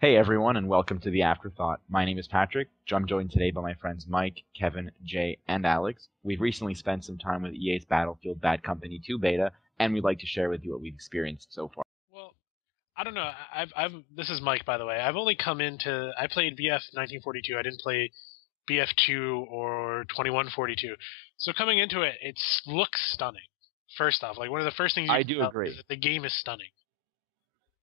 Hey everyone, and welcome to the Afterthought. My name is Patrick. I'm joined today by my friends Mike, Kevin, Jay, and Alex. We've recently spent some time with EA's Battlefield Bad Company 2 beta, and we'd like to share with you what we've experienced so far. Well, I don't know. I've. This is Mike, by the way. I've only come into. I played BF 1942. I didn't play BF2 or 2142. So coming into it, it looks stunning. First off, like one of the first things you I can do tell is agree. that the game is stunning.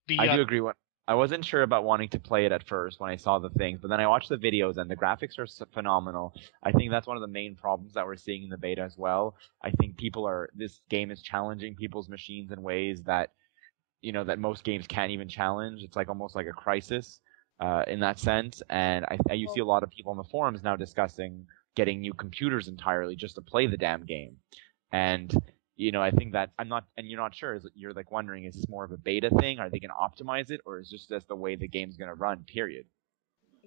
The I do agree. I wasn't sure about wanting to play it at first when I saw the things, but then I watched the videos and the graphics are phenomenal. I think that's one of the main problems that we're seeing in the beta as well. I think this game is challenging people's machines in ways that that most games can't even challenge. It's like almost like a crisis in that sense. And you see well, a lot of people on the forums now discussing getting new computers entirely just to play the damn game. And I think that I'm not, and you're not sure. You're like wondering, is this more of a beta thing? Are they going to optimize it, or is this just the way the game's going to run? Period.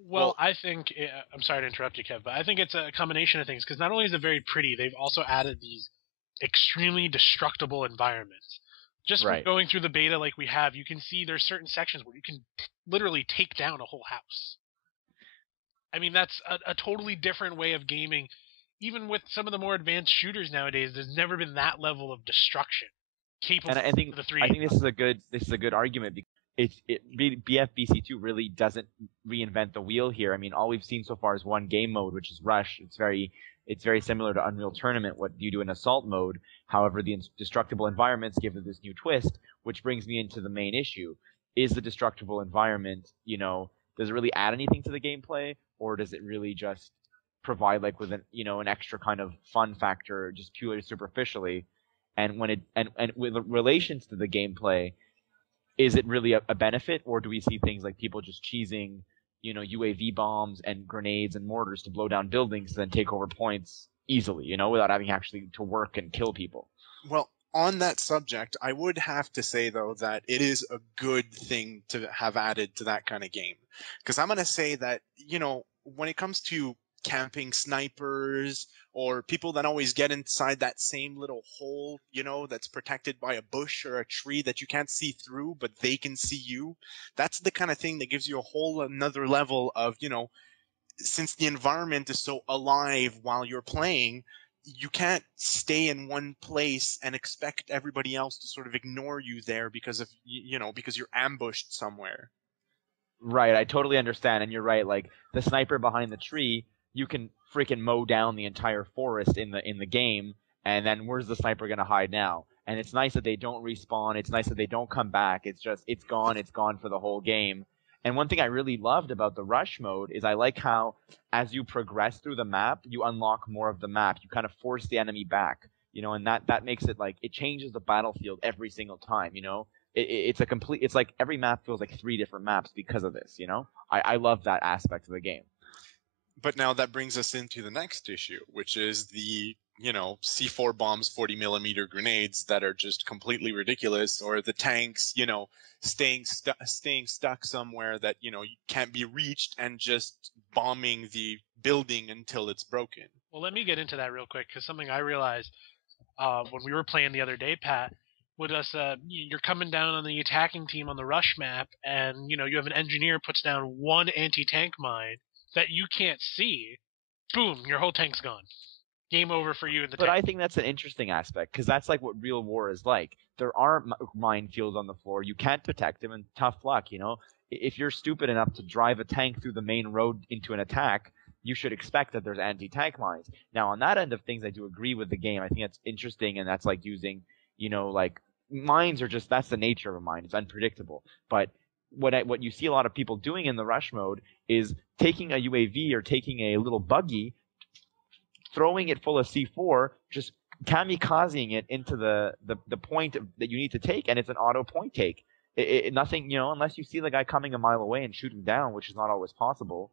well, I think I'm sorry to interrupt you, Kev, but I think it's a combination of things because not only is it very pretty, they've also added these extremely destructible environments. Just from Right. going through the beta like we have, you can see there's certain sections where you can literally take down a whole house. I mean, that's a totally different way of gaming. Even with some of the more advanced shooters nowadays, there's never been that level of destruction And capable I think of the I 380. think this is a good argument because BFBC2 really doesn't reinvent the wheel here. I mean, all we've seen so far is one game mode, which is Rush. It's very similar to Unreal Tournament, what you do in Assault mode. However, the destructible environments give it this new twist, which brings me into the main issue. Is the destructible environment, does it really add anything to the gameplay, or does it really just provide like with an extra kind of fun factor just purely superficially? And when it and with relations to the gameplay, is it really a benefit, or do we see things like people just cheesing, UAV bombs and grenades and mortars to blow down buildings, then take over points easily, without having actually to work and kill people? Well, on that subject, I would have to say though that it is a good thing to have added to that kind of game. Because I'm going to say that, when it comes to camping snipers or people that always get inside that same little hole, that's protected by a bush or a tree that you can't see through, but they can see you, that's the kind of thing that gives you a whole another level of, since the environment is so alive while you're playing, you can't stay in one place and expect everybody else to sort of ignore you there because of because you're ambushed somewhere. Right, I totally understand, and you're right. Like the sniper behind the tree, you can freaking mow down the entire forest in the game, and then where's the sniper gonna hide now? And it's nice that they don't respawn. It's nice that they don't come back. It's just it's gone. It's gone for the whole game. And one thing I really loved about the rush mode is I like how as you progress through the map, you unlock more of the map. You kind of force the enemy back, and that makes it like it changes the battlefield every single time. It's like every map feels like three different maps because of this. I love that aspect of the game. But now that brings us into the next issue, which is the C4 bombs, 40 millimeter grenades that are just completely ridiculous, or the tanks, staying stuck somewhere that can't be reached and just bombing the building until it's broken. Well, let me get into that real quick because something I realized when we were playing the other day, Pat, with us, you're coming down on the attacking team on the rush map, and you have an engineer puts down one anti-tank mine that you can't see. Boom, your whole tank's gone. Game over for you in the But tank. I think that's an interesting aspect because that's like what real war is like. There are minefields on the floor. You can't protect them, and tough luck. If you're stupid enough to drive a tank through the main road into an attack, you should expect that there's anti-tank mines. Now, on that end of things, I do agree with the game. I think that's interesting, and that's like using, like mines are just that's the nature of a mine. It's unpredictable. But what you see a lot of people doing in the rush mode is taking a UAV or taking a little buggy, throwing it full of C4, just kamikazing it into the point that you need to take, and it's an auto point take. Nothing, unless you see the guy coming a mile away and shoot him down, which is not always possible.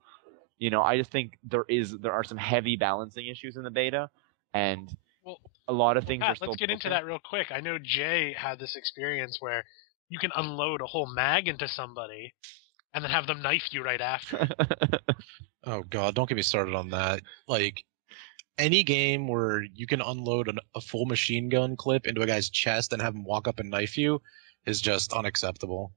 I just think there are some heavy balancing issues in the beta, and Well, a lot of well, things are Pat, still let's get into broken. that real quick. I know Jay had this experience where you can unload a whole mag into somebody and then have them knife you right after. Oh God, don't get me started on that. Like any game where you can unload a full machine gun clip into a guy's chest and have him walk up and knife you is just unacceptable.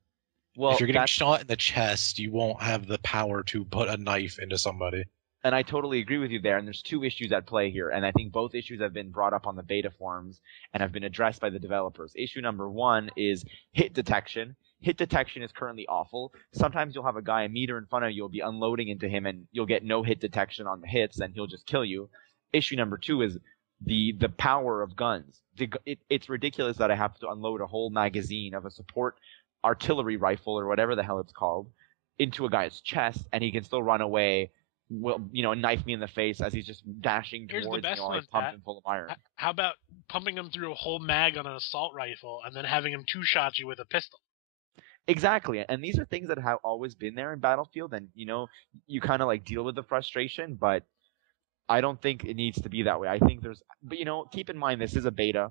Well, if you're getting that's shot in the chest, you won't have the power to put a knife into somebody. and I totally agree with you there. And there's two issues at play here, and I think both issues have been brought up on the beta forums and have been addressed by the developers. Issue number one is hit detection. Hit detection is currently awful. Sometimes you'll have a guy a meter in front of you, you'll be unloading into him, and you'll get no hit detection on the hits, and he'll just kill you. Issue number two is the power of guns. It's ridiculous that I have to unload a whole magazine of a support artillery rifle or whatever the hell it's called into a guy's chest, and he can still run away, will knife me in the face as he's just dashing Here's the towards me best while I one, pump Pat. him full of iron. How about pumping him through a whole mag on an assault rifle and then having him two-shot you with a pistol? Exactly, and these are things that have always been there in Battlefield, and you kind of like deal with the frustration, but I don't think it needs to be that way. I think but keep in mind this is a beta.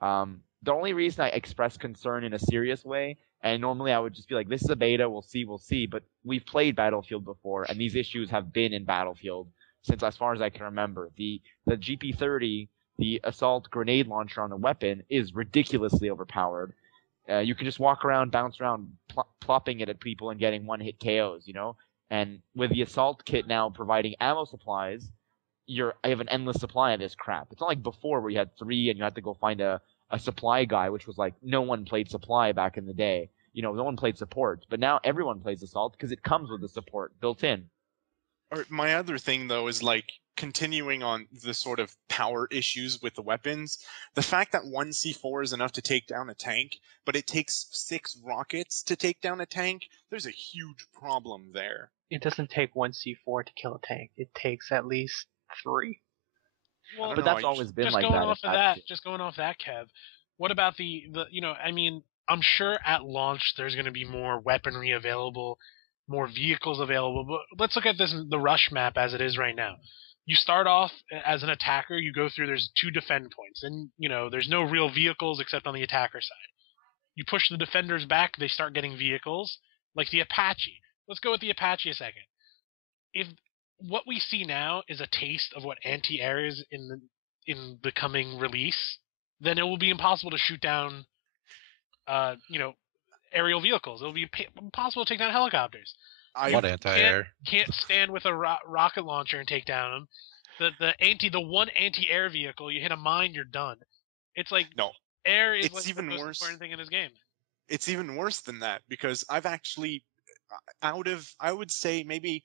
The only reason I express concern in a serious way, and normally I would just be like, this is a beta, we'll see, but we've played Battlefield before, and these issues have been in Battlefield since as far as I can remember. The GP30, the assault grenade launcher on the weapon, is ridiculously overpowered. You can just walk around, bounce around, plopping it at people and getting one-hit KOs, And with the assault kit now providing ammo supplies, I have an endless supply of this crap. It's not like before where you had 3 and you had to go find a supply guy, which was like no one played supply back in the day. No one played support, but now everyone plays assault because it comes with the support built in. Or my other thing though is like continuing on the sort of power issues with the weapons. The fact that one C4 is enough to take down a tank, but it takes 6 rockets to take down a tank, there's a huge problem there. It doesn't take one C4 to kill a tank. It takes at least 3. Well, But that's always been just like going that. off of that, just going off that, Kev. What about the I mean, I'm sure at launch there's going to be more weaponry available, more vehicles available. But let's look at the rush map as it is right now. You start off as an attacker. You go through. There's 2 defend points, and there's no real vehicles except on the attacker side. You push the defenders back. They start getting vehicles like the Apache. Let's go with the Apache a second. If what we see now is a taste of what anti-air is in the coming release, then it will be impossible to shoot down, aerial vehicles. It'll be impossible to take down helicopters. What anti-air? Can't stand with a rocket launcher and take down them. The one anti-air vehicle, you hit a mine, you're done. It's like No, air is it's like even the most worse. important thing in this game. It's even worse than that because I've actually, out of, I would say maybe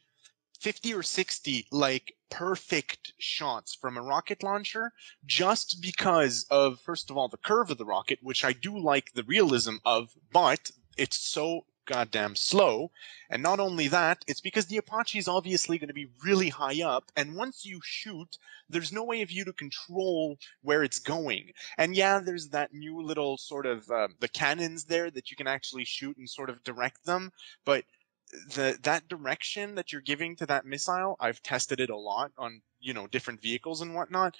50 or 60 like perfect shots from a rocket launcher just because of, first of all, the curve of the rocket, which I do like the realism of, but it's so goddamn slow. And not only that, it's because the Apache is obviously going to be really high up, and once you shoot, there's no way of you to control where it's going. And yeah, there's that new little sort of the cannons there that you can actually shoot and sort of direct them, but that direction that you're giving to that missile, I've tested it a lot on different vehicles and whatnot.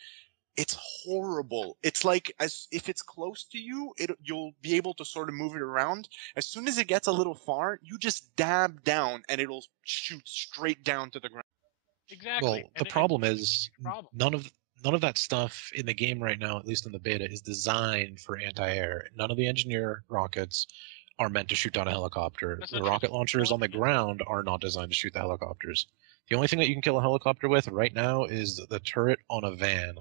It's horrible. It's like as if it's close to you, you'll be able to sort of move it around. As soon as it gets a little far, you just dab down and it'll shoot straight down to the ground. Exactly. Well, the problem is none of that stuff in the game right now, at least in the beta, is designed for anti-air. None of the engineer rockets are meant to shoot down a helicopter. The rocket launchers on the ground are not designed to shoot the helicopters. The only thing that you can kill a helicopter with right now is the turret on a van.